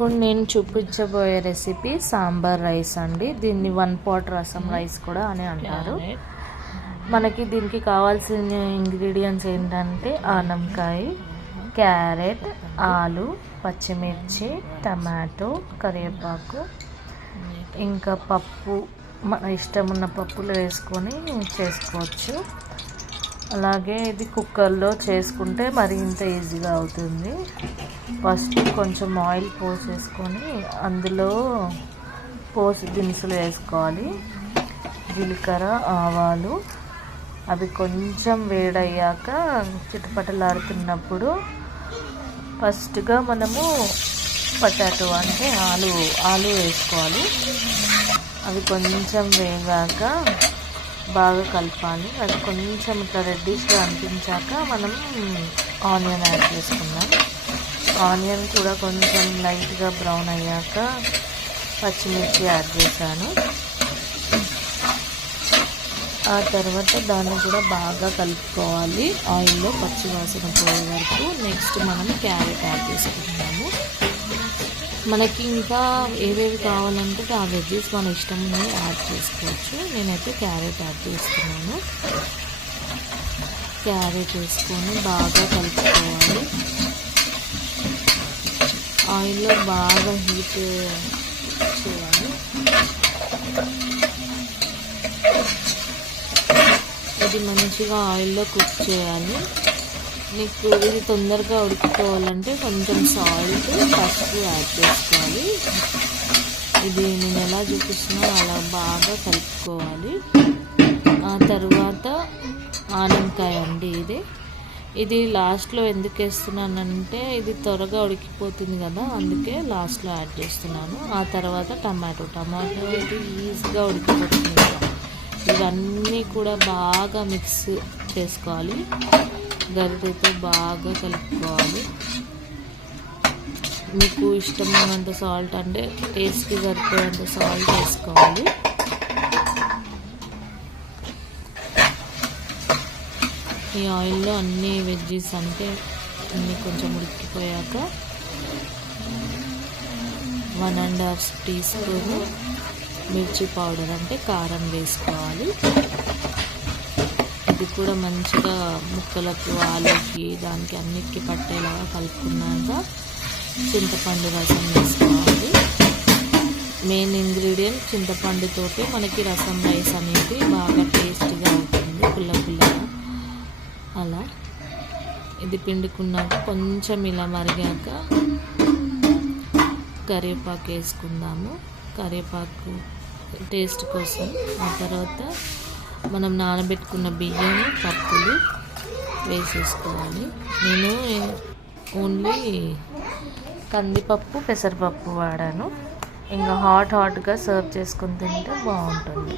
ఇప్పుడు నేను చూపించబోయే రెసిపీ సాంబార్ రైస్ అండి. దీన్ని 1 pot రసం రైస్ కూడా అని అంటారు. మనకి దీనికి కావాల్సిన ఇంగ్రీడియంట్స్ ఏంటంటే ఆనంకాయ, క్యారెట్, ఆలు, పచ్చిమిర్చి, టమాటో, కరివేపాకు, ఇంకా పప్పు, మన ఇష్టం ఉన్న పప్పులు వేసుకొని చేసుకోవచ్చు. అలాగే ఇది కుక్కర్లో చేసుకుంటే మరి ఇంత ఈజీగా అవుతుంది. ఫస్ట్ కొంచెం ఆయిల్ పోసేసుకొని అందులో దినుసులు వేసుకోవాలి. జీలకర్ర, ఆవాలు, అవి కొంచెం వేడయ్యాక చిటపటలాడుతున్నప్పుడు ఫస్ట్గా మనము పొటాటో అంటే ఆలు వేసుకోవాలి. అవి కొంచెం వేగాక బాగా కలపాలి. అది కొంచెం ఇట్లా రెడ్డిష్గా అనిపించాక మనం ఆనియన్ యాడ్ చేసుకుందాం. ఆనియన్ కూడా కొంచెం లైట్గా బ్రౌన్ అయ్యాక పచ్చిమిర్చి యాడ్ చేశాను. ఆ తర్వాత దాన్ని కూడా బాగా కలుపుకోవాలి ఆయిల్లో పచ్చి వాసన పోయే వరకు. నెక్స్ట్ మనం క్యారెట్ యాడ్ చేసుకుంటాము. మనకి ఇంకా ఏవేవి కావాలంటే ఆ వెజ్జెస్ మన ఇష్టం యాడ్ చేసుకోవచ్చు. నేనైతే క్యారెట్ యాడ్ చేస్తున్నాను. క్యారెట్ వేసుకొని బాగా కలుపుకోవాలి. ఆయిల్లో బాగా హీట్ చేయాలి. ఇది మంచిగా ఆయిల్లో కుక్ చేయాలి. మీకు ఇది తొందరగా ఉడికిపోవాలంటే కొంచెం సాల్ట్, పసుపు యాడ్ చేసుకోవాలి. ఇది నేను ఎలా చూపిస్తున్నా అలా బాగా కలుపుకోవాలి. ఆ తర్వాత ఆనంకాయ అండి. ఇది లాస్ట్లో ఎందుకు వేస్తున్నానంటే ఇది త్వరగా ఉడికిపోతుంది కదా, అందుకే లాస్ట్లో యాడ్ చేస్తున్నాను. ఆ తర్వాత టమాటో ఇది ఈజీగా ఉడికిపోతుంది కదా. ఇవన్నీ కూడా బాగా మిక్స్ చేసుకోవాలి. గరిటెతో బాగా కలుపుకోవాలి. మీకు ఇష్టమైనంత సాల్ట్ అంటే టేస్ట్కి సరిపోయేంత సాల్ట్ వేసుకోవాలి. ఈ ఆయిల్లో అన్ని వెజ్జెస్ అంటే అన్నీ కొంచెం ఉడికిపోయాక 1.5 teaspoon మిర్చి పౌడర్ అంటే కారం వేసుకోవాలి. ఇది కూడా మంచిగా ముక్కలకు, ఆలుకి, దానికి అన్నిటికీ పట్టేలాగా కలుపుకున్నాక చింతపండు రసం వేసుకోవాలి. మెయిన్ ఇంగ్రీడియంట్ చింతపండుతోటి మనకి రసం రైస్ అనేది బాగా టేస్టీగా అవుతుంది, పుల్లగా. అలా ఇది పిండుకున్నాక కొంచెం ఇలా మరిగాక కరివేపాకు వేసుకుందాము. కరివేపాకు టేస్ట్ కోసం. ఆ తర్వాత మనం నానబెట్టుకున్న బియ్యం, పప్పులు వేసేసుకోవాలి. నేను ఓన్లీ కందిపప్పు, పెసరపప్పు వాడాను. ఇంకా హాట్గా సర్వ్ చేసుకొని తింటే బాగుంటుంది.